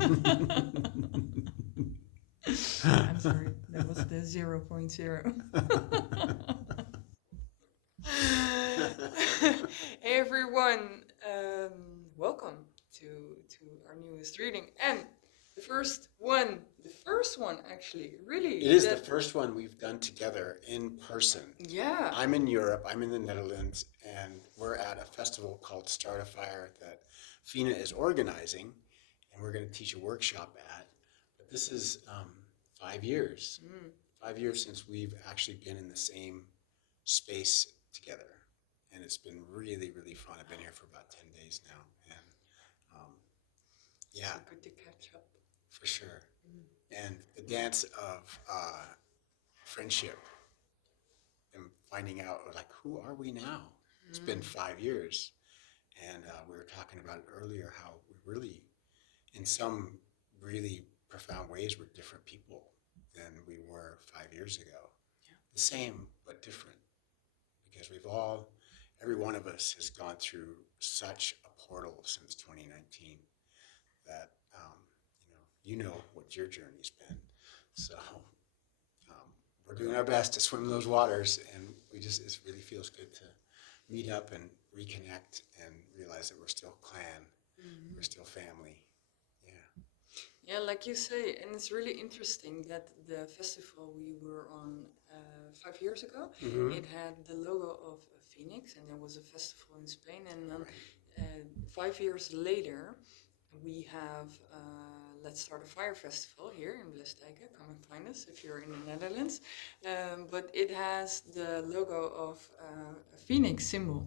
I'm sorry, that was the 0.0. Hey everyone, welcome to our newest reading, and the first one actually, really. It is the first one we've done together in person. Yeah. I'm in Europe, I'm in the Netherlands, and we're at a festival called Start a Fire that Phina is organizing, and we're going to teach a workshop at. But this is 5 years. 5 years since we've actually been in the same space together. And it's been really, really fun. I've been here for about 10 days now. And yeah, So good to catch up. for sure. And the dance of friendship and finding out, like, who are we now? It's been 5 years. And we were talking about it earlier, how we really, in some really profound ways, we're different people than we were 5 years ago. Yeah. The same, but different. Because every one of us has gone through such a portal since 2019 that, you know what your journey's been. So we're doing our best to swim those waters, and it really feels good to meet up and reconnect and realize that we're still clan, we're still family. Yeah. Yeah, like you say, and it's really interesting that the festival we were on 5 years ago, it had the logo of a phoenix, and there was a festival in Spain, and then 5 years later, we have Let's Start a Fire Festival here in Blesdijke. Come and find us if you're in the Netherlands. But it has the logo of a phoenix symbol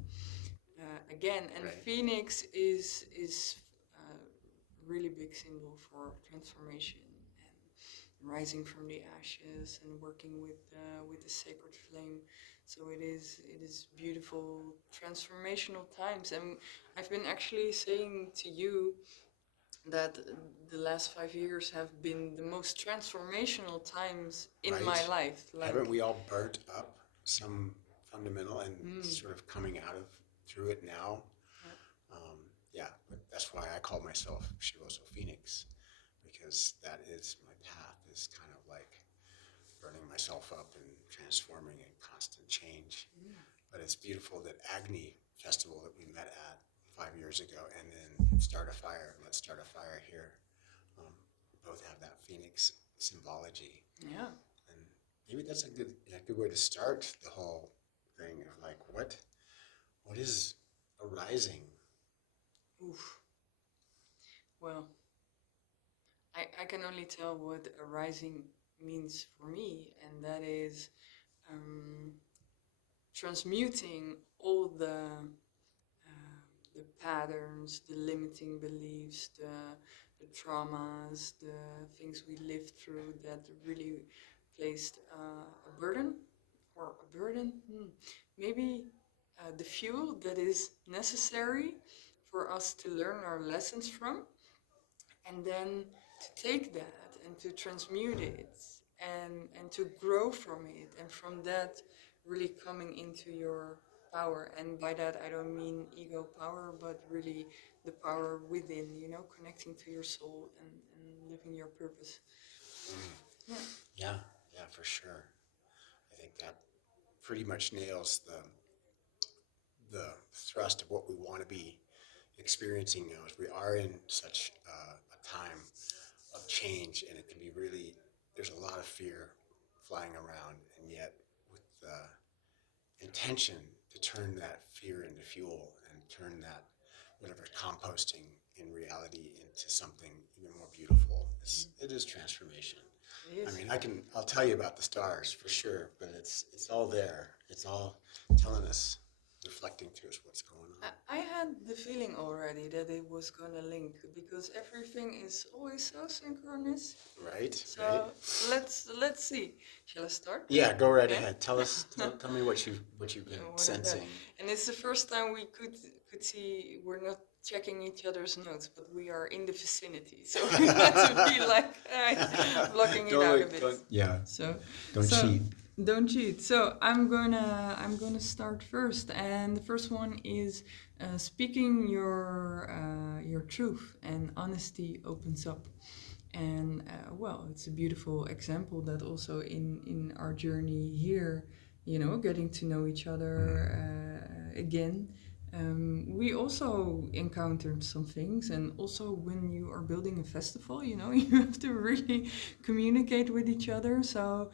again, and phoenix is really big symbol for transformation and rising from the ashes and working with the sacred flame. So it is beautiful transformational times, and I've been actually saying to you that the last 5 years have been the most transformational times in my life. Haven't we all burnt up some fundamental and sort of coming out of through it now? Yeah, but that's why I call myself Shivoso Phoenix, because that is my path, is kind of like burning myself up and transforming in constant change. But it's beautiful that Agni Festival that we met at 5 years ago, and then Start a Fire, Let's Start a Fire here, both have that phoenix symbology. Yeah. And maybe that's a good way to start the whole thing of like, what is arising? Oof. Well, I can only tell what arising means for me, and that is transmuting all the patterns, the limiting beliefs, the traumas, the things we lived through that really placed a burden, maybe the fuel that is necessary for us to learn our lessons from, and then to take that and to transmute it and to grow from it, and from that really coming into your power. And by that I don't mean ego power, but really the power within, connecting to your soul and living your purpose. Yeah, for sure. I think that pretty much nails the thrust of what we want to be experiencing now. As we are in such a time of change, and it can be really, there's a lot of fear flying around, and yet with the intention to turn that fear into fuel and turn that whatever composting in reality into something even more beautiful. It is transformation. It is. I mean, I'll tell you about the stars for sure, but it's all there. It's all telling us, reflecting to us what's going on. I had the feeling already that it was gonna link, because everything is always so synchronous. Right. So let's see. Shall I start? Yeah, go right ahead. Tell me what you've been sensing. And it's the first time we could see, we're not checking each other's notes, but we are in the vicinity. So we want to be like blocking it out a bit. Yeah. So Don't cheat. Don't cheat. So I'm gonna start first, and the first one is speaking your truth, and honesty opens up. And it's a beautiful example that also in our journey here, getting to know each other again, we also encountered some things. And also when you are building a festival, you have to really communicate with each other. So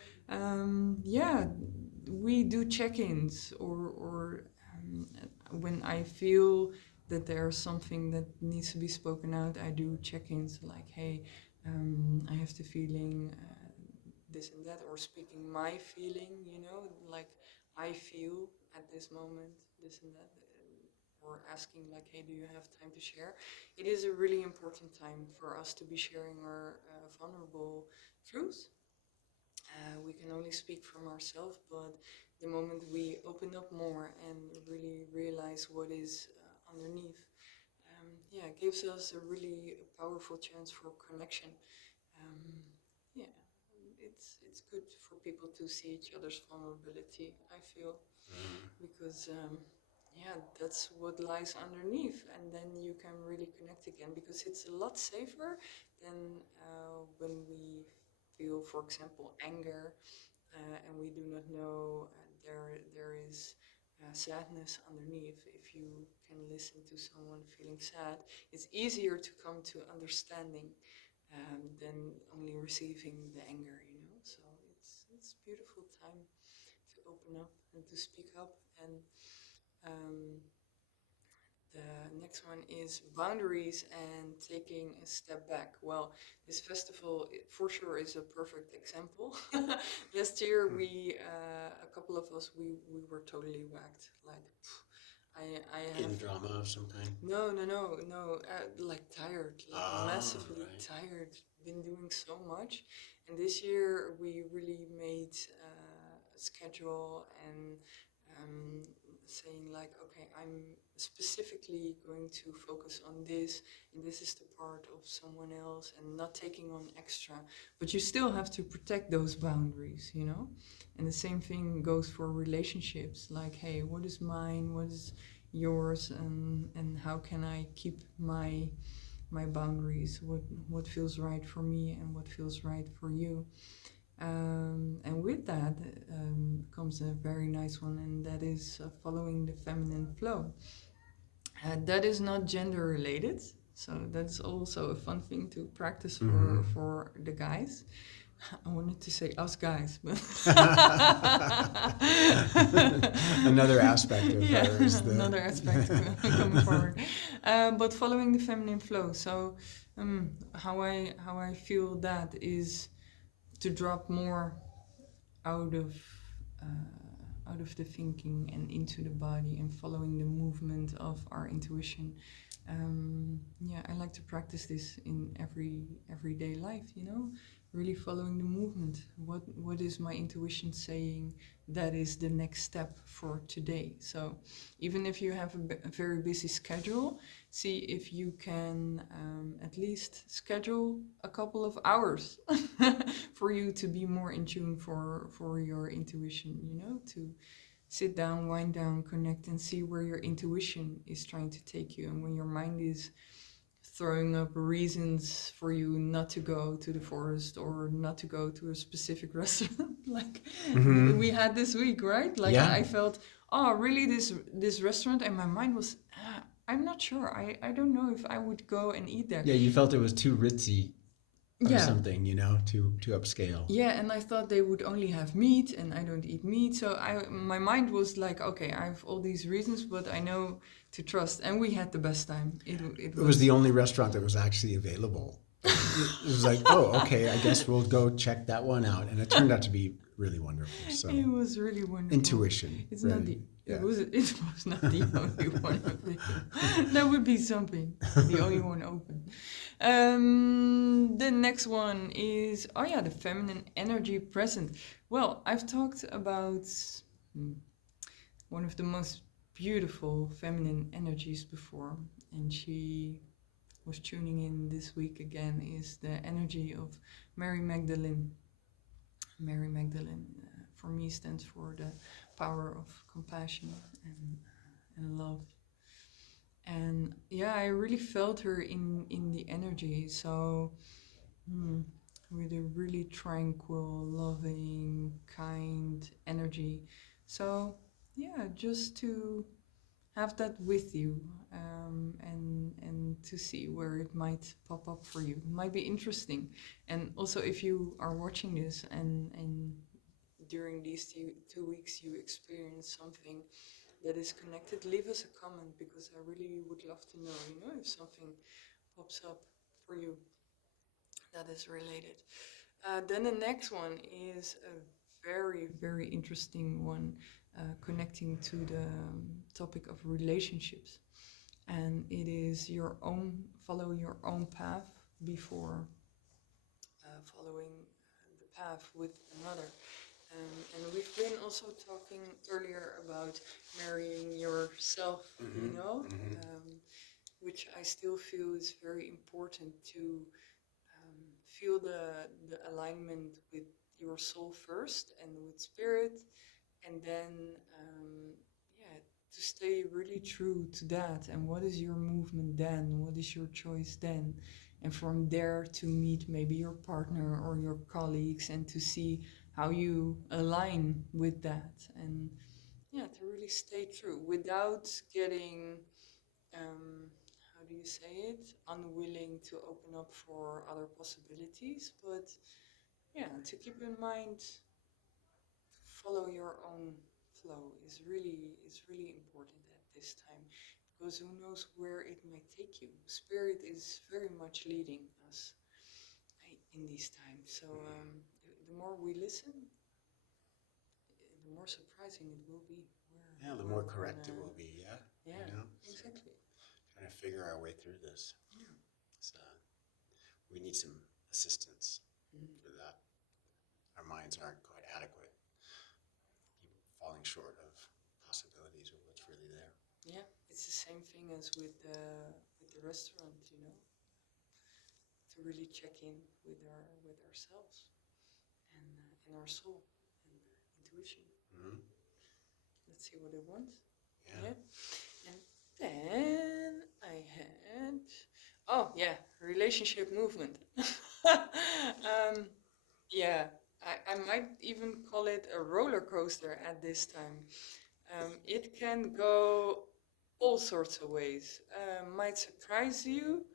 we do check-ins, or when I feel that there's something that needs to be spoken out, I do check-ins like, hey, I have the feeling this and that, or speaking my feeling, like I feel at this moment this and that, or asking like, hey, do you have time to share? It is a really important time for us to be sharing our vulnerable truths. We can only speak from ourselves, but the moment we open up more and really realize what is underneath, it gives us a really powerful chance for connection. Um, yeah, it's good for people to see each other's vulnerability, I feel, because that's what lies underneath, and then you can really connect again, because it's a lot safer than when we feel, for example, anger, and we do not know there is sadness underneath. If you can listen to someone feeling sad, it's easier to come to understanding than only receiving the anger, So it's a beautiful time to open up and to speak up. And the next one is boundaries and taking a step back. Well, this festival for sure is a perfect example. Last year, a couple of us, we were totally whacked. Like, I have... In drama of some kind? No. Like tired, like massively tired. Been doing so much. And this year, we really made a schedule and saying like, okay, I'm specifically going to focus on this, and this is the part of someone else, and not taking on extra. But you still have to protect those boundaries, And the same thing goes for relationships. Like, hey, what is mine? What is yours? And how can I keep my boundaries? What feels right for me and what feels right for you? And with that comes a very nice one, and that is following the feminine flow. That is not gender related, so that's also a fun thing to practice for the guys. I wanted to say us guys, but another aspect of hers. Another aspect coming forward. But following the feminine flow. So how I feel that is to drop more out of the thinking and into the body, and following the movement of our intuition. I like to practice this in everyday life, really following the movement. What is my intuition saying? That is the next step for today. So even if you have a very busy schedule, see if you can at least schedule a couple of hours for you to be more in tune for your intuition, to sit down, wind down, connect, and see where your intuition is trying to take you. And when your mind is throwing up reasons for you not to go to the forest or not to go to a specific restaurant, like we had this week, right? Like I felt, oh, really, this restaurant, and my mind was, I'm not sure. I don't know if I would go and eat there. Yeah, you felt it was too ritzy or something, too upscale. Yeah, and I thought they would only have meat, and I don't eat meat. So my mind was like, okay, I have all these reasons, but I know to trust. And we had the best time. It was the only restaurant that was actually available. It was like, oh, okay, I guess we'll go check that one out. And it turned out to be really wonderful. So it was really wonderful. Intuition. It's really, not the... Yeah. It was not the only one open. That would be something. The only one open. The next one is, the feminine energy present. Well, I've talked about one of the most beautiful feminine energies before, and she was tuning in this week again, is the energy of Mary Magdalene. Mary Magdalene, for me, stands for the power of compassion and love. And yeah, I really felt her in the energy. So with a really tranquil, loving, kind energy. So yeah, just to have that with you, and to see where it might pop up for you. It might be interesting. And also, if you are watching this and during these 2 weeks you experience something that is connected, leave us a comment, because I really would love to know, if something pops up for you that is related. Then the next one is a very, very interesting one, connecting to the topic of relationships. And it is follow your own path before following the path with another. And we've been also talking earlier about marrying yourself, which I still feel is very important to feel the alignment with your soul first and with spirit, and then yeah, to stay really true to that. And what is your movement then? What is your choice then? And from there to meet maybe your partner or your colleagues and to see how you align with that. And yeah, to really stay true without getting how do you say it, unwilling to open up for other possibilities, but yeah, to keep in mind to follow your own flow is really important at this time, because who knows where it might take you. Spirit is very much leading us in these times. So the more we listen, the more surprising it will be. Yeah, the more correct it will be. Yeah. Yeah, exactly. Trying to figure our way through this. Yeah. So we need some assistance for that. Our minds aren't quite adequate. Keep falling short of possibilities of what's really there. Yeah, it's the same thing as with the restaurant, to really check in with ourselves and our soul and intuition. Mm-hmm. Let's see what it wants. Yeah. And then I had, oh yeah, relationship movement. Yeah, I might even call it a roller coaster at this time. It can go all sorts of ways. Might surprise you,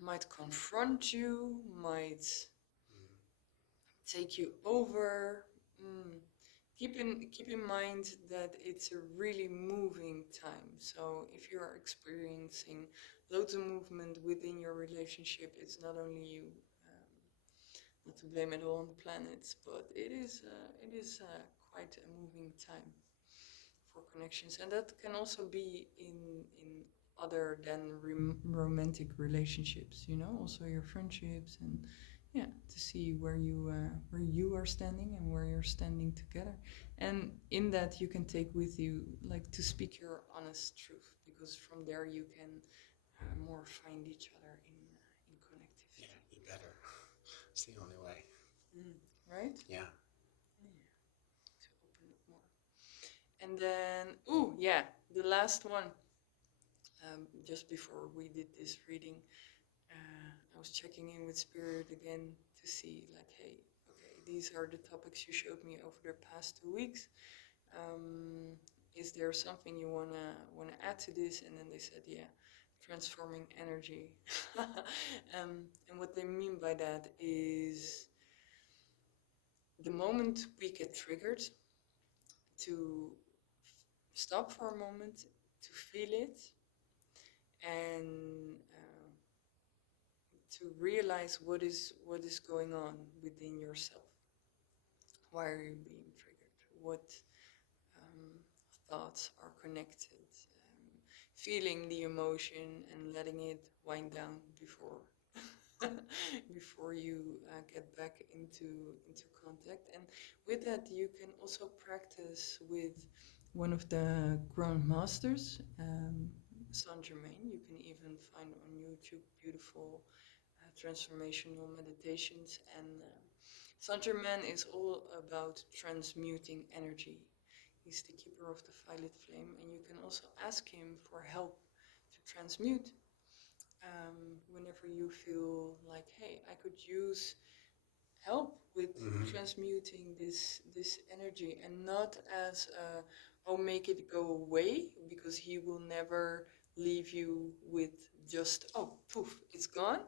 might confront you, might take you over. Mm. Keep in mind that it's a really moving time. So if you are experiencing loads of movement within your relationship, it's not only you. Not to blame it all on the planets, but it is quite a moving time for connections, and that can also be in other than romantic relationships. Also your friendships, and yeah, to see where you are standing and where you're standing together, and in that you can take with you, like, to speak your honest truth, because from there you can more find each other in connectivity. Yeah, you better. It's the only way. Right? Yeah. To open up more. And then, yeah, the last one. Just before we did this reading, I was checking in with Spirit again to see, like, hey, okay, these are the topics you showed me over the past 2 weeks. Is there something you wanna add to this? And then they said, yeah, transforming energy. And what they mean by that is the moment we get triggered, to stop for a moment, to feel it, and to realize what is going on within yourself. Why are you being triggered? What thoughts are connected? Feeling the emotion and letting it wind down before before you get back into contact. And with that, you can also practice with one of the Grand Masters, Saint Germain. You can even find on YouTube beautiful transformational meditations. And Saint Germain is all about transmuting energy. He's the keeper of the violet flame, and you can also ask him for help to transmute. Whenever you feel like, hey, I could use help with transmuting this energy, and not as oh, make it go away, because he will never leave you with just, oh, poof, it's gone,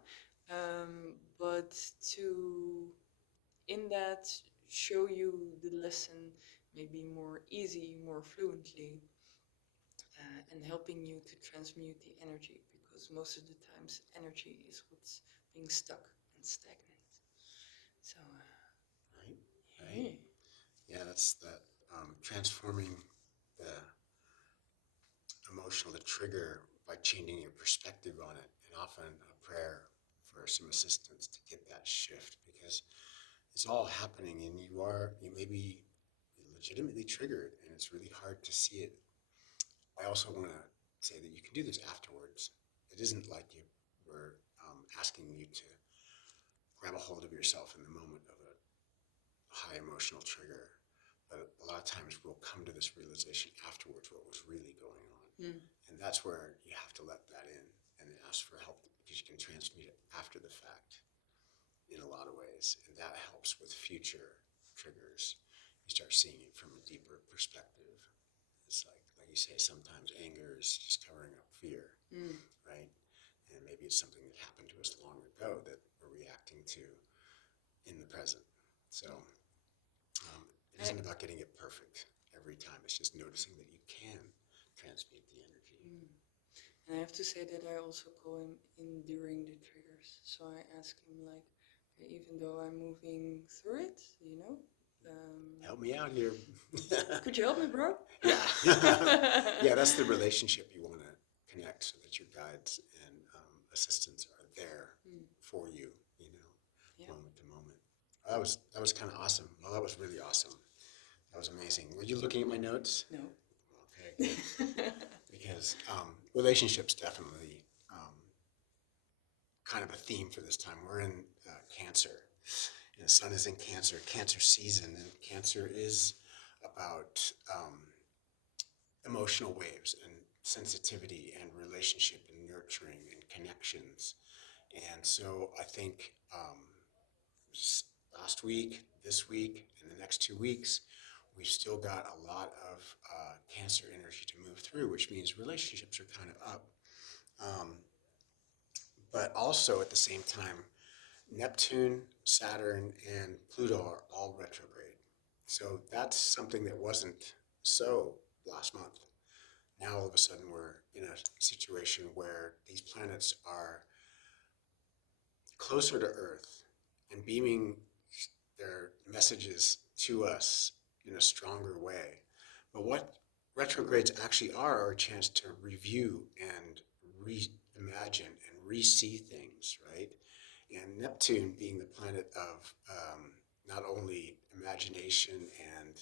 but to in that show you the lesson maybe more easy, more fluently, and helping you to transmute the energy, because most of the times energy is what's being stuck and stagnant. So, right. Yeah, that's that transforming the emotional, the trigger, by changing your perspective on it, and often a prayer for some assistance to get that shift, because it's all happening and you may be legitimately triggered and it's really hard to see it. I also want to say that you can do this afterwards. It isn't like we're asking you to grab a hold of yourself in the moment of a high emotional trigger. But a lot of times we'll come to this realization afterwards what was really going on. And that's where you have to let that in and ask for help, because you can transmute it after the fact in a lot of ways. And that helps with future triggers. You start seeing it from a deeper perspective. It's like you say, sometimes anger is just covering up fear, right? And maybe it's something that happened to us long ago that we're reacting to in the present. So it isn't about getting it perfect every time. It's just noticing that you can transmute the energy. And I have to say that I also call him in during the triggers. So I ask him, like, okay, even though I'm moving through it, help me out here. Could you help me, bro? Yeah. Yeah, that's the relationship you want to connect, so that your guides and assistants are there for you, moment to moment. That was kind of awesome. Well, that was really awesome. That was amazing. Were you looking at my notes? No. Okay, good. Because relationships definitely kind of a theme for this time. We're in Cancer. And the sun is in Cancer season, and Cancer is about emotional waves and sensitivity and relationship and nurturing and connections. And so I think last week, this week, and the next 2 weeks, we've still got a lot of Cancer energy to move through, which means relationships are kind of up. But also at the same time, Neptune, Saturn, and Pluto are all retrograde. So that's something that wasn't so last month. Now all of a sudden we're in a situation where these planets are closer to Earth and beaming their messages to us in a stronger way. But what retrogrades actually are a chance to review and reimagine and re-see things, right? And Neptune being the planet of not only imagination and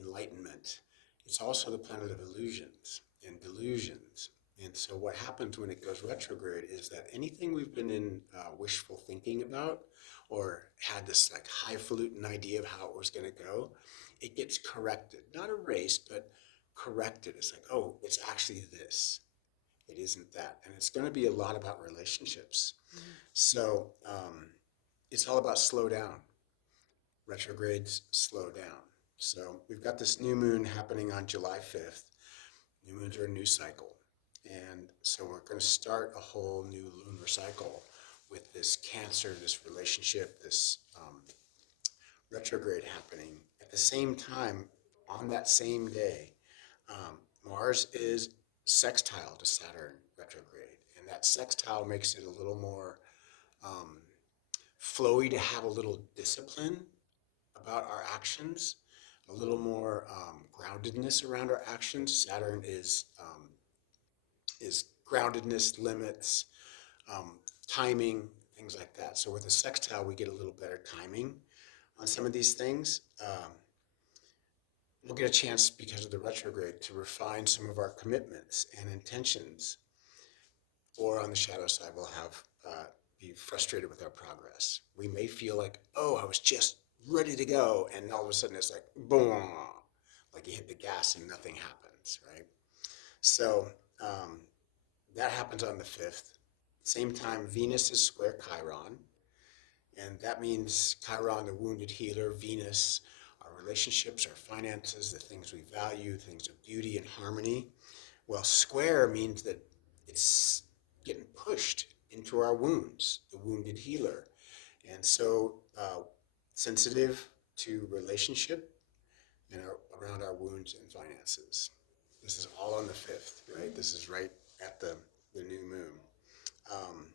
enlightenment, it's also the planet of illusions and delusions. And so what happens when it goes retrograde is that anything we've been in wishful thinking about, or had this like highfalutin idea of how it was going to go, it gets corrected, not erased, but corrected. It's like, oh, it's actually this. It isn't that. And it's going to be a lot about relationships. So it's all about slow down. Retrogrades slow down. So we've got this new moon happening on July 5th. New moons are a new cycle. And so we're going to start a whole new lunar cycle with this Cancer, this relationship, this retrograde happening. At the same time, on that same day, Mars is sextile to Saturn retrograde. And that sextile makes it a little more flowy, to have a little discipline about our actions, a little more groundedness around our actions. Saturn is groundedness, limits, timing, things like that. So with a sextile, we get a little better timing on some of these things. We'll get a chance, because of the retrograde, to refine some of our commitments and intentions. Or on the shadow side, we'll have be frustrated with our progress. We may feel like, oh, I was just ready to go, and all of a sudden it's like, boom, like you hit the gas and nothing happens, right? So that happens on the 5th. Same time, Venus is square Chiron, and that means Chiron, the wounded healer, Venus, our relationships, our finances, the things we value, things of beauty and harmony. Well, square means that it's getting pushed into our wounds, the wounded healer. And so sensitive to relationship and around our wounds and finances. This is all on the 5th, right? This is right at the new moon. Um,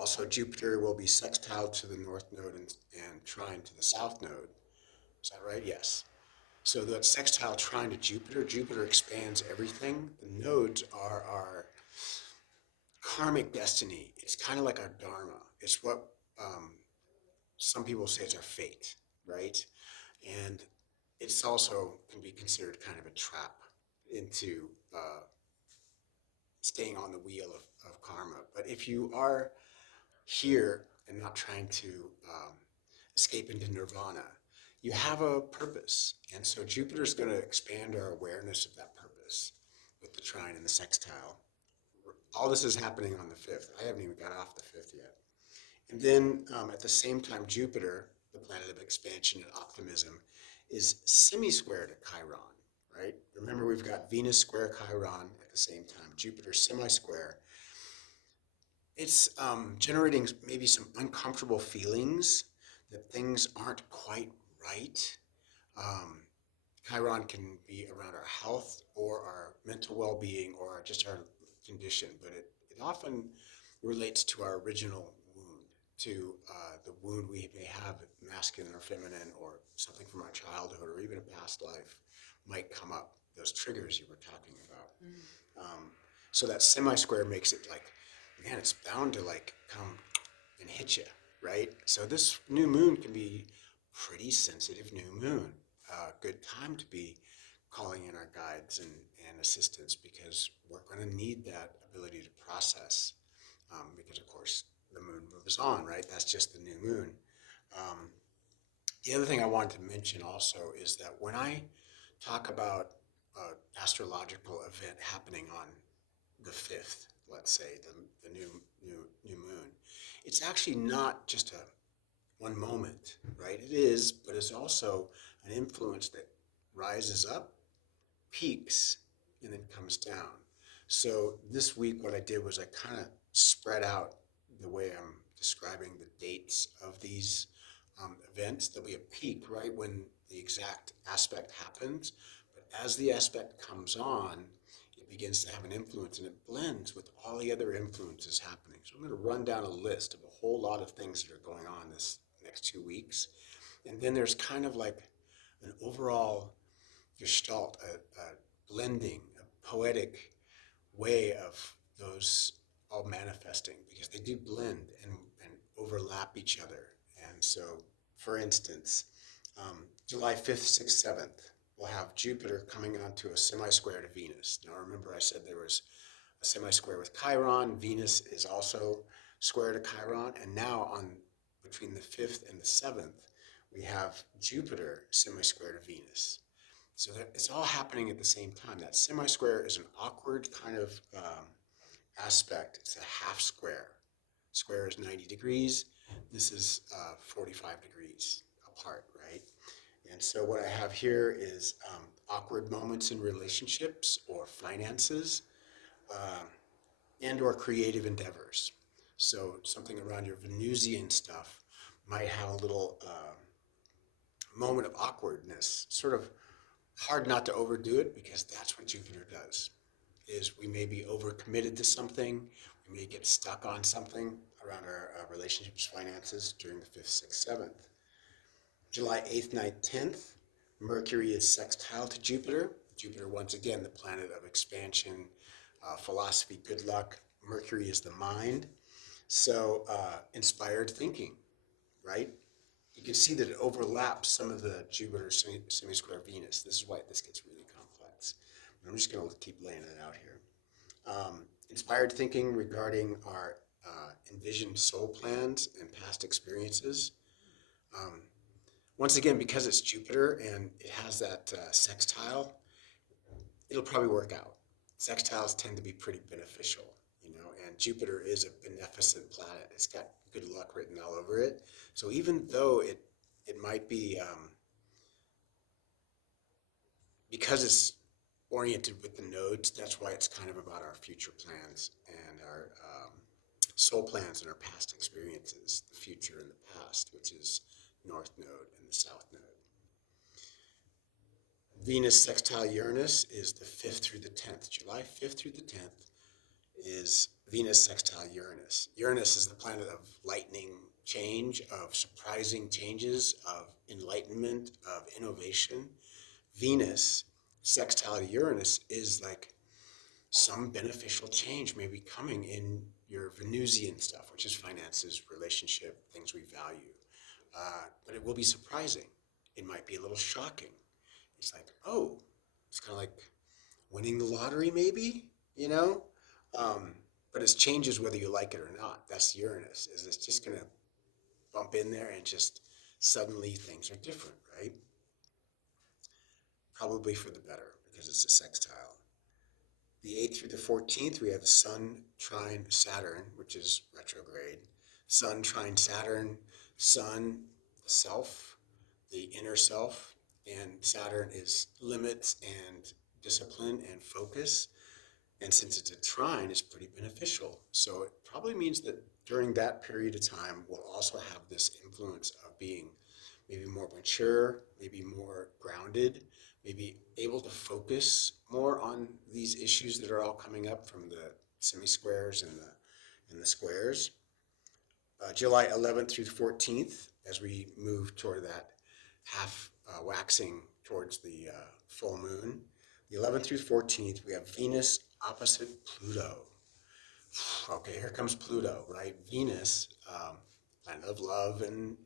Also, Jupiter will be sextile to the north node and trine to the south node. Is that right? Yes. So that sextile trine to Jupiter, Jupiter expands everything. The nodes are our karmic destiny. It's kind of like our dharma. It's what some people say it's our fate, right? And it's also can be considered kind of a trap into staying on the wheel of karma. But if you are here and not trying to escape into nirvana, you have a purpose. And so Jupiter's going to expand our awareness of that purpose with the trine and the sextile. All this is happening on the 5th. I haven't even got off the 5th yet. And then at the same time, Jupiter, the planet of expansion and optimism, is semi-square to Chiron, right? Remember, we've got Venus square Chiron at the same time, Jupiter semi-square. It's generating maybe some uncomfortable feelings that things aren't quite right. Chiron can be around our health or our mental well-being or just our condition, but it often relates to our original wound, to the wound we may have, masculine or feminine, or something from our childhood or even a past life might come up, those triggers you were talking about. So that semi-square makes it like, man, it's bound to like come and hit you, right? So this new moon can be pretty sensitive new moon. Good time to be calling in our guides and assistance, because we're going to need that ability to process, because of course the moon moves on, right? That's just the new moon. The other thing I wanted to mention also is that when I talk about an astrological event happening on the 5th, let's say, the new moon, it's actually not just one moment, right? It is, but it's also an influence that rises up, peaks, and then comes down. So this week, what I did was I kind of spread out the way I'm describing the dates of these events. There'll be a peak right when the exact aspect happens, but as the aspect comes on, it begins to have an influence and it blends with all the other influences happening. So I'm going to run down a list of a whole lot of things that are going on this next 2 weeks. And then there's kind of like an overall gestalt, a blending, a poetic way of those all manifesting, because they do blend and overlap each other. And so, for instance, July 5th, 6th, 7th, we'll have Jupiter coming onto a semi-square to Venus. Now remember I said there was a semi-square with Chiron. Venus is also square to Chiron. And now on between the 5th and the 7th, we have Jupiter semi-square to Venus. So that it's all happening at the same time. That semi-square is an awkward kind of aspect. It's a half square. Square is 90 degrees. This is 45 degrees apart, right? And so what I have here is awkward moments in relationships or finances, and or creative endeavors. So something around your Venusian stuff might have a little moment of awkwardness, sort of hard not to overdo it, because that's what Jupiter does, is we may be overcommitted to something, we may get stuck on something around our relationships, finances during the 5th, 6th, 7th. July 8th, 9th, 10th, Mercury is sextile to Jupiter. Jupiter, once again, the planet of expansion, philosophy, good luck. Mercury is the mind. So inspired thinking, right? You can see that it overlaps some of the Jupiter semi-square Venus. This is why this gets really complex. I'm just going to keep laying it out here. Inspired thinking regarding our envisioned soul plans and past experiences. once again, because it's Jupiter and it has that sextile, it'll probably work out. Sextiles tend to be pretty beneficial, and Jupiter is a beneficent planet. It's got good luck written all over it. So even though it might be, because it's oriented with the nodes, that's why it's kind of about our future plans and our soul plans and our past experiences, the future and the past, which is North Node and the South Node. Venus sextile Uranus is the 5th through the 10th. July 5th through the 10th is Venus sextile Uranus. Uranus is the planet of lightning change, of surprising changes, of enlightenment, of innovation. Venus sextile Uranus is like some beneficial change may be coming in your Venusian stuff, which is finances, relationship, things we value. But it will be surprising. It might be a little shocking. It's like, oh, it's kind of like winning the lottery, maybe, but it changes whether you like it or not. That's Uranus. Is it's just going to bump in there and just suddenly things are different, right? Probably for the better because it's a sextile. The 8th through the 14th, we have Sun trine Saturn, which is retrograde. Sun trine Saturn, Sun, the self, the inner self, and Saturn is limits and discipline and focus. And since it's a trine, it's pretty beneficial. So it probably means that during that period of time, we'll also have this influence of being maybe more mature, maybe more grounded, maybe able to focus more on these issues that are all coming up from the semi-squares and the squares. July 11th through the 14th, as we move toward that half waxing towards the full moon. The 11th through 14th, we have Venus opposite Pluto. Okay, here comes Pluto, right? Venus, planet of love and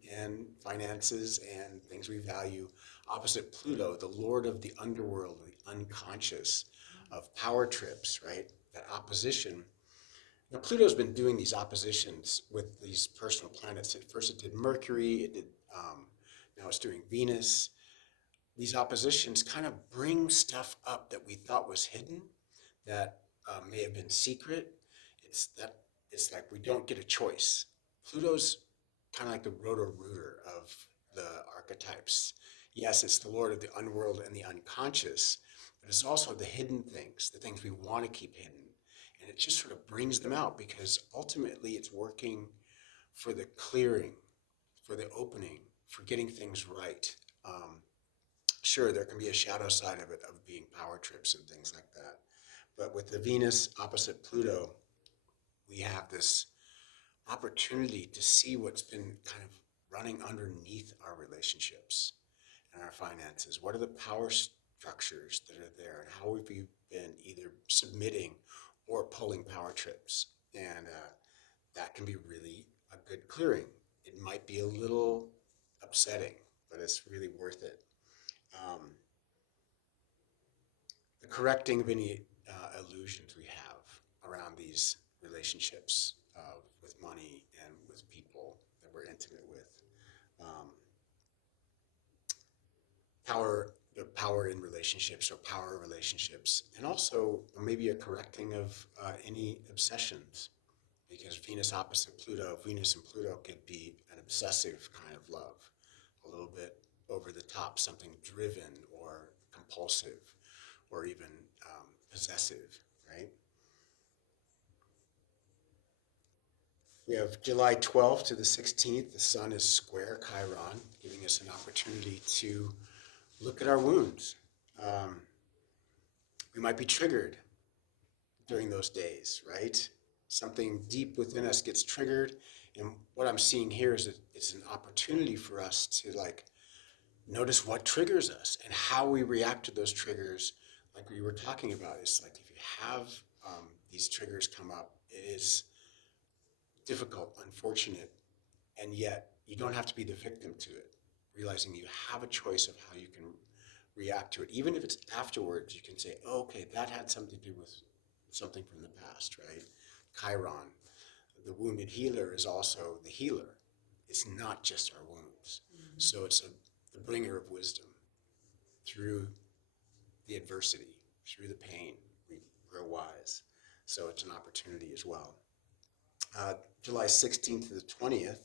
finances and things we value, opposite Pluto, the lord of the underworld, the unconscious, of power trips, right? That opposition. Now, Pluto's been doing these oppositions with these personal planets. At first it did Mercury, it did, now it's doing Venus. These oppositions kind of bring stuff up that we thought was hidden, that may have been secret. It's like we don't get a choice. Pluto's kind of like the rotor-rooter of the archetypes. Yes, it's the lord of the underworld and the unconscious, but it's also the hidden things, the things we want to keep hidden. And it just sort of brings them out because ultimately it's working for the clearing, for the opening, for getting things right. Sure, there can be a shadow side of it, of being power trips and things like that. But with the Venus opposite Pluto, we have this opportunity to see what's been kind of running underneath our relationships and our finances. What are the power structures that are there, and how have we been either submitting or pulling power trips? And that can be really a good clearing. It might be a little upsetting, but it's really worth it. The correcting of any illusions we have around these relationships with money and with people that we're intimate with. The power in relationships or power relationships, and also maybe a correcting of any obsessions, because Venus opposite Pluto, Venus and Pluto could be an obsessive kind of love, a little bit over the top, something driven or compulsive or even possessive, right? We have July 12th to the 16th. The sun is square Chiron, giving us an opportunity to look at our wounds. We might be triggered during those days, right? Something deep within us gets triggered. And what I'm seeing here is that it's an opportunity for us to notice what triggers us and how we react to those triggers. Like we were talking about, it's like if you have these triggers come up, it is difficult, unfortunate, and yet you don't have to be the victim to it. Realizing you have a choice of how you can react to it. Even if it's afterwards, you can say, oh, okay, that had something to do with something from the past, right? Chiron, the wounded healer, is also the healer. It's not just our wounds. Mm-hmm. So it's the bringer of wisdom. Through the adversity, through the pain, we grow wise. So it's an opportunity as well. July 16th to the 20th,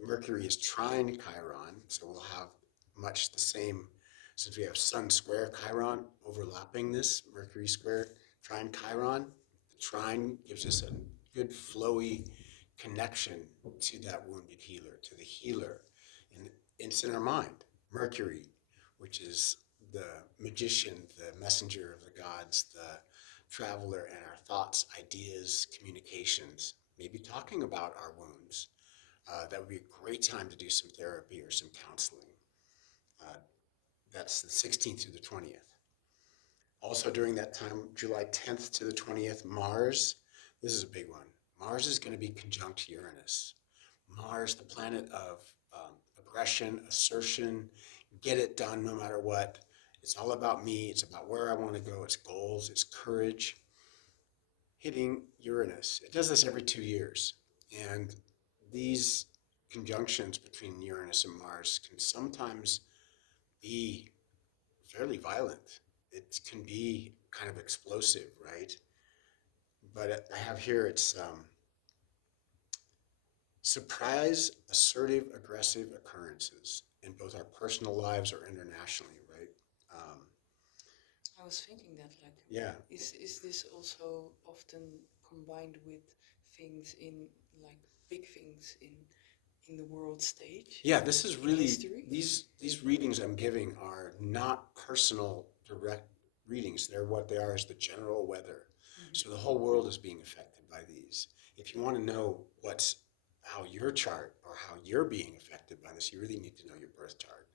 Mercury is trine Chiron, so we'll have much the same, since we have Sun square Chiron overlapping this, Mercury square trine Chiron. The trine gives us a good flowy connection to that wounded healer, to the healer. And it's in our mind. Mercury, which is the magician, the messenger of the gods, the traveler, and our thoughts, ideas, communications, maybe talking about our wounds. That would be a great time to do some therapy or some counseling. That's the 16th through the 20th. Also during that time, July 10th to the 20th, Mars, this is a big one. Mars is going to be conjunct Uranus. Mars, the planet of aggression, assertion, get it done no matter what. It's all about me. It's about where I want to go. It's goals. It's courage. Hitting Uranus. It does this every 2 years. And these conjunctions between Uranus and Mars can sometimes be fairly violent. It can be kind of explosive, right? But I have here, it's surprise, assertive, aggressive occurrences in both our personal lives or internationally, right? I was thinking that, like, Yeah. is this also often combined with things in, like, big things in the world stage? Yeah, this is really, history? these readings I'm giving are not personal direct readings. They're what they are is the general weather. So the whole world is being affected by these. If you want to know how your chart or how you're being affected by this, you really need to know your birth chart.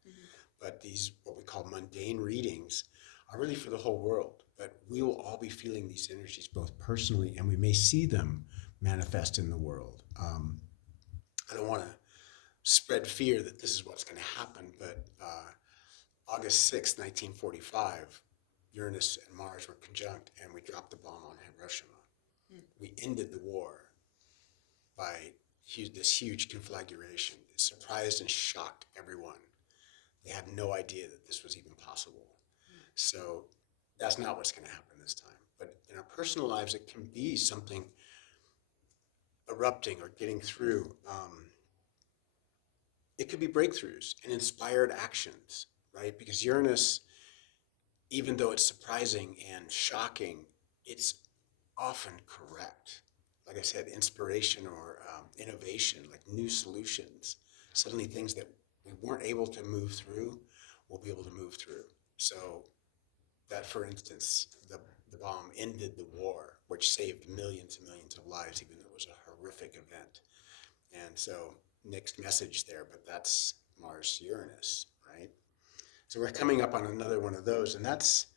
But these, what we call mundane readings, are really for the whole world. But we will all be feeling these energies both personally, and we may see them manifest in the world. I don't want to spread fear that this is what's going to happen, but August 6th, 1945, Uranus and Mars were conjunct, and we dropped the bomb on Hiroshima. We ended the war by this huge conflagration. It surprised and shocked everyone. They had no idea that this was even possible. So that's not what's going to happen this time. But in our personal lives, it can be something erupting or getting through. It could be breakthroughs and inspired actions, right? Because Uranus, even though it's surprising and shocking, it's often correct. Like I said, inspiration or innovation, like new solutions. Suddenly things that we weren't able to move through, we'll be able to move through. So that, for instance, the bomb ended the war, which saved millions and millions of lives, even though it was a horrific event. And so mixed message there, but that's Mars Uranus, right? So we're coming up on another one of those, and that's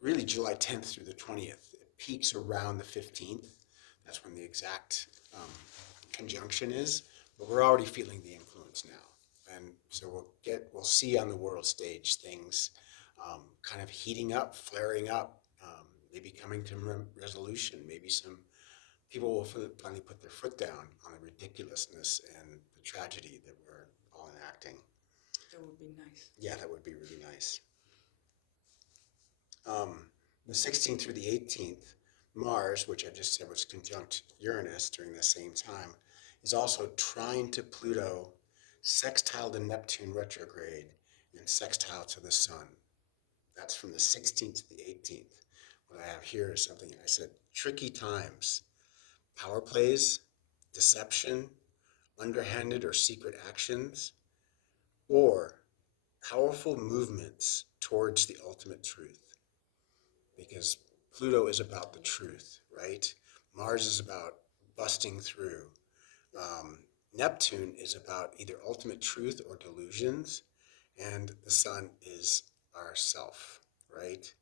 really July 10th through the 20th. It peaks around the 15th. That's when the exact conjunction is, but we're already feeling the influence now. And so we'll see on the world stage things kind of heating up, flaring up, maybe coming to resolution. Maybe some people will finally put their foot down on the ridiculousness and the tragedy that we're all enacting. That would be nice. Yeah, that would be really nice. The 16th through the 18th, Mars, which I just said was conjunct Uranus during the same time, is also trine to Pluto, sextile to Neptune retrograde, and sextile to the Sun. That's from the 16th to the 18th. What I have here is something I said, tricky times, power plays, deception, underhanded or secret actions, or powerful movements towards the ultimate truth. Because Pluto is about the truth, right? Mars is about busting through. Neptune is about either ultimate truth or delusions, and the Sun is our self, right?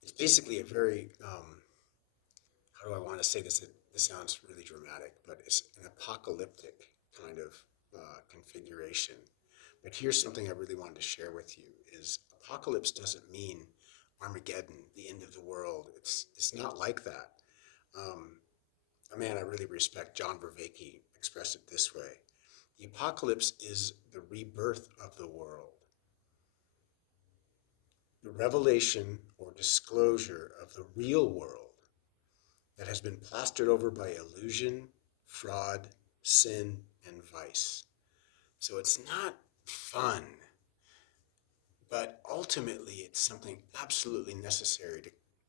It's basically a very, how do I want to say this? This sounds really dramatic, but it's an apocalyptic kind of configuration. But here's something I really wanted to share with you is apocalypse doesn't mean Armageddon, the end of the world. It's not like that. A man I really respect, John Vervaeke, expressed it this way. The apocalypse is the rebirth of the world. The revelation or disclosure of the real world that has been plastered over by illusion, fraud, sin, and vice. So it's not fun, but ultimately it's something absolutely necessary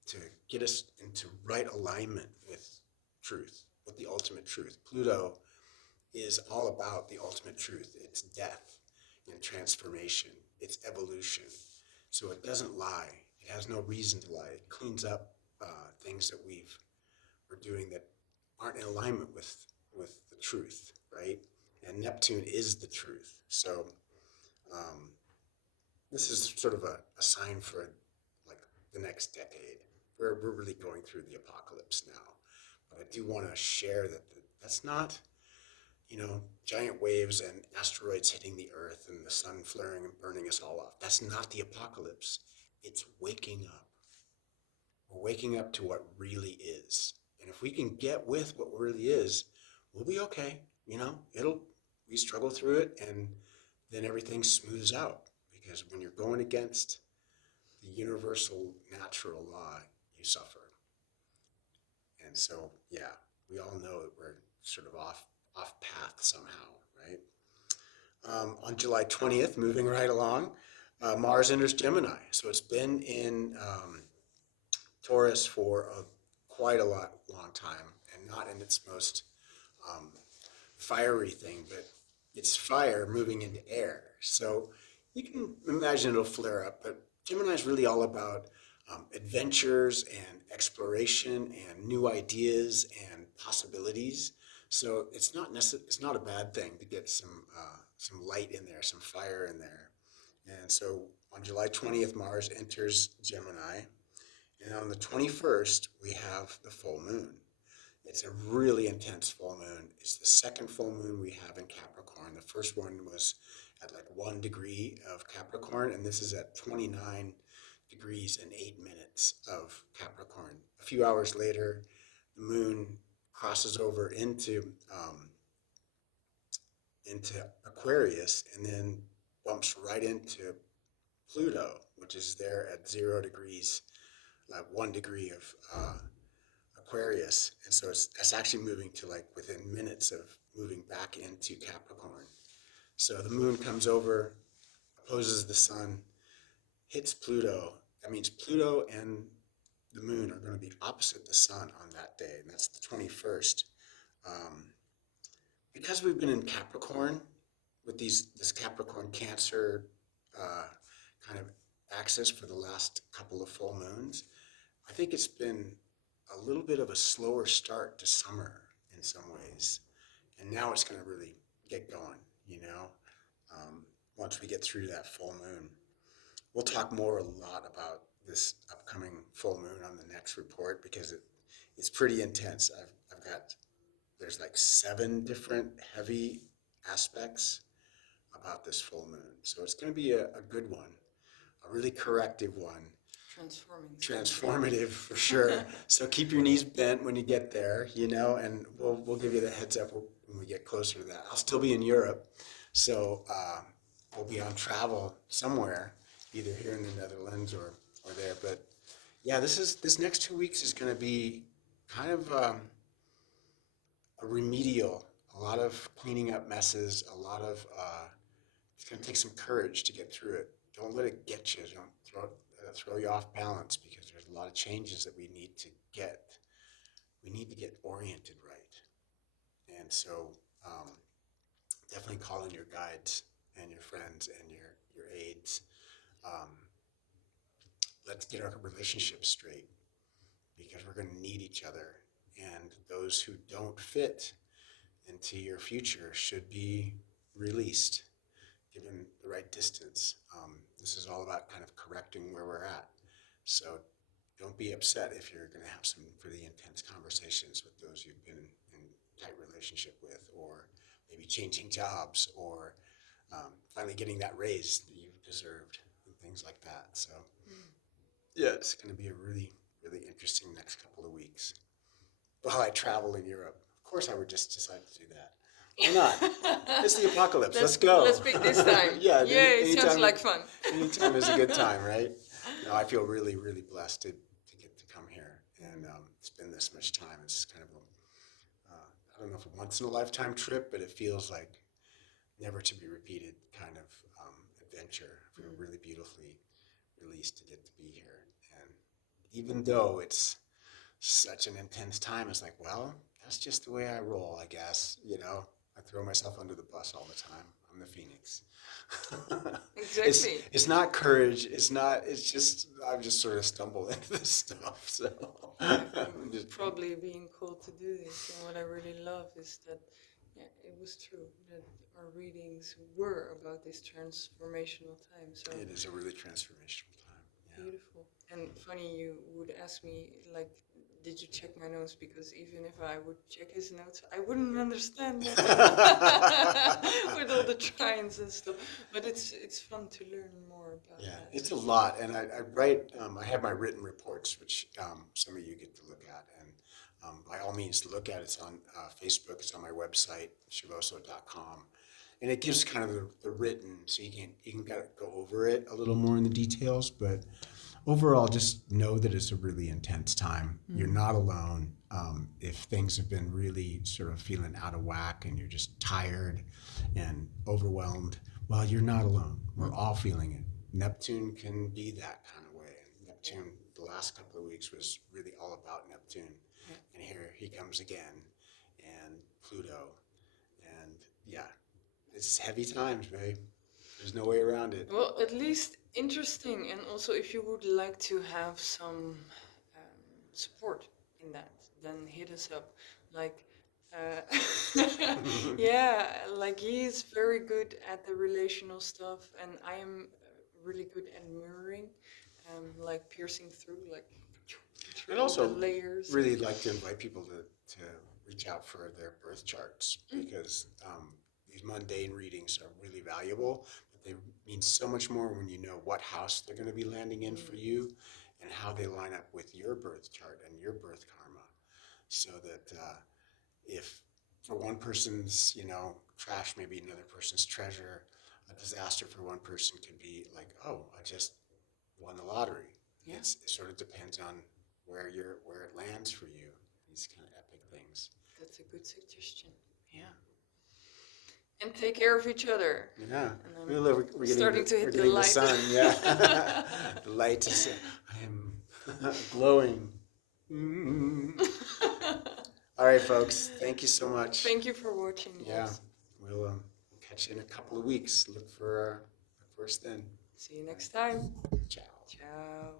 to get us into right alignment with truth, with the ultimate truth. Pluto is all about the ultimate truth. It's death and transformation. It's evolution. So it doesn't lie. It has no reason to lie. It cleans up things that we're doing that aren't in alignment with the truth, right? And Neptune is the truth. So um, this is sort of a sign for like the next decade. We're really going through the apocalypse now. But I do want to share that that's not, giant waves and asteroids hitting the earth and the sun flaring and burning us all off. That's not the apocalypse. It's waking up. We're waking up to what really is. And if we can get with what really is, we'll be okay. We struggle through it and then everything smooths out. Because when you're going against the universal natural law, you suffer. And so, yeah, we all know that we're sort of off path somehow, right? On July 20th, moving right along, Mars enters Gemini. So it's been in Taurus for quite a long time, and not in its most um, fiery thing, but it's fire moving into air. So you can imagine it'll flare up, but Gemini is really all about adventures and exploration and new ideas and possibilities. So it's not a bad thing to get some light in there, some fire in there. And so on July 20th, Mars enters Gemini, and on the 21st, we have the full moon. It's a really intense full moon. It's the second full moon we have in Capricorn. The first one was at like 1 degree of Capricorn, and this is at 29 degrees and 8 minutes of Capricorn. A few hours later, the moon crosses over into Aquarius and then bumps right into Pluto, which is there at 0 degrees, 1 degree of Aquarius. And so it's actually moving to like within minutes of moving back into Capricorn. So the moon comes over, opposes the sun, hits Pluto. That means Pluto and the moon are going to be opposite the sun on that day, and that's the 21st. Because we've been in Capricorn with this Capricorn Cancer kind of axis for the last couple of full moons, I think it's been a little bit of a slower start to summer in some ways. And now it's going to really get going, once we get through that full moon. We'll talk a lot about this upcoming full moon on the next report because it's pretty intense. There's like 7 different heavy aspects about this full moon. So it's going to be a good one, a really corrective one. Transformative for sure. So keep your knees bent when you get there, and we'll give you the heads up when we get closer to that. I'll still be in Europe, so we'll be on travel somewhere, either here in the Netherlands or there. But yeah, this next 2 weeks is going to be kind of a remedial, a lot of cleaning up messes, it's going to take some courage to get through it. Don't let it get you. Don't throw you off balance because there's a lot of changes that we need to get. We need to get oriented right. And so definitely call in your guides and your friends and your aides. Let's get our relationships straight because we're going to need each other. And those who don't fit into your future should be released, given the right distance. This is all about kind of correcting where we're at. So don't be upset if you're going to have some pretty intense conversations with those you've been in tight relationship with, or maybe changing jobs, or finally getting that raise that you've deserved, and things like that. So yeah, it's going to be a really, really interesting next couple of weeks while I travel in Europe. Of course, I would just decide to do that. Why not? It's the apocalypse. Let's go. Let's pick this time. Yeah. Yay, sounds like fun. Anytime is a good time, right? No, I feel really, really blessed to get to come here and spend this much time. It's kind of I don't know if a once in a lifetime trip, but it feels like never to be repeated kind of adventure. I feel really beautifully released to get to be here. And even though it's such an intense time, it's like, well, that's just the way I roll, I guess. You know, I throw myself under the bus all the time. I'm the Phoenix. Exactly. It's not courage. It's just, I've just sort of stumbled into this stuff. So probably being called to do this. And what I really love is that, yeah, it was true that our readings were about this transformational time. So it is a really transformational time. Yeah. Beautiful. And funny, you would ask me, like, did you check my notes? Because even if I would check his notes, I wouldn't understand it with all the trines and stuff. But it's fun to learn more about that. It's a lot. And I write, I have my written reports, which some of you get to look at. And by all means, look at it. It's on Facebook. It's on my website, shivoso.com. And it gives kind of the written, so you can kind of go over it a little more in the details, but overall, just know that it's a really intense time. You're not alone. If things have been really sort of feeling out of whack and you're just tired and overwhelmed, well, you're not alone. We're all feeling it. Neptune can be that kind of way. And Neptune, the last couple of weeks was really all about Neptune. And here he comes again, and Pluto. And yeah, it's heavy times, babe. There's no way around it. Well, at least interesting. And also, if you would like to have some support in that, then hit us up. Like, yeah, like he is very good at the relational stuff, and I am really good at mirroring, like piercing through, like And also, the layers. really like to invite people to reach out for their birth charts because these mundane readings are really valuable, but they mean so much more when you know what house they're going to be landing in for you and how they line up with your birth chart and your birth karma. So that if for one person's, trash may be another person's treasure, a disaster for one person could be like, oh, I just won the lottery. Yeah. It sort of depends on where it lands for you. These kind of epic things. That's a good suggestion. Yeah. And take care of each other. Yeah. We're starting to hit the light. The sun. Yeah. The light is. I am glowing. All right, folks. Thank you so much. Thank you for watching. Yeah. We'll catch you in a couple of weeks. Look for us then. See you next time. Ciao. Ciao.